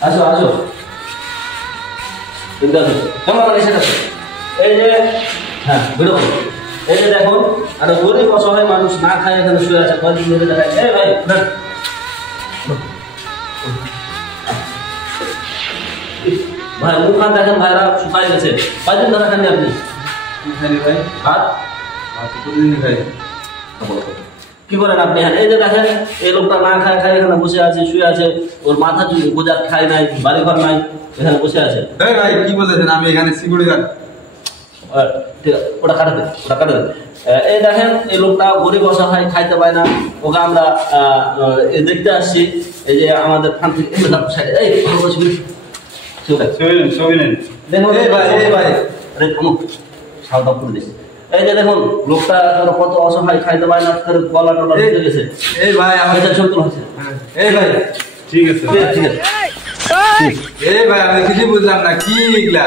আসো আসো কিন্তু আসো কেমন এসে গেছে এই যে হ্যাঁ ভিডিও এই যে দেখুন আর গরিব অসহায় মানুষ না খায় এখানে শুয়ে আছে কয়দিন ধরে দেখায় এই ভাই ভাই মুখ খান দেখেন ভাইরা শুকাই গেছে কয়দিন ধরে খাননি আপনি খাইনি ভাই ভাত প্রতিদিন খাই কি করেন আপনি এই যে দেখেন এই লোকটা না খায় খায় এখানে বসে আছে শুয়ে আছে ওর মাথা বোঝার খায় নাই বাড়ি ঘর নাই এখানে বসে আছে এই ভাই কি বলেছেন আমি এখানে সিকিউরিটি গার্ড ঠিক আছে ওটা কাটে দে ওটা কাটে দে এই দেখেন এই লোকটা গরিব অসহায় খাইতে পায় না ওকে আমরা দেখতে আসছি এই যে আমাদের ফান থেকে এই দেখুন এই ভাই আরে থামো সাউন্ড অফ করে দিছি এই যে দেখুন লোকটা কত অসহায় খাইতে পায় না গলা টলা ঢুকে গেছে এই ভাই আমার ছোট হচ্ছে এই ভাই ঠিক আছে ঠিক আছে এই ভাই আমি কিছু বুঝলাম না কি এগুলা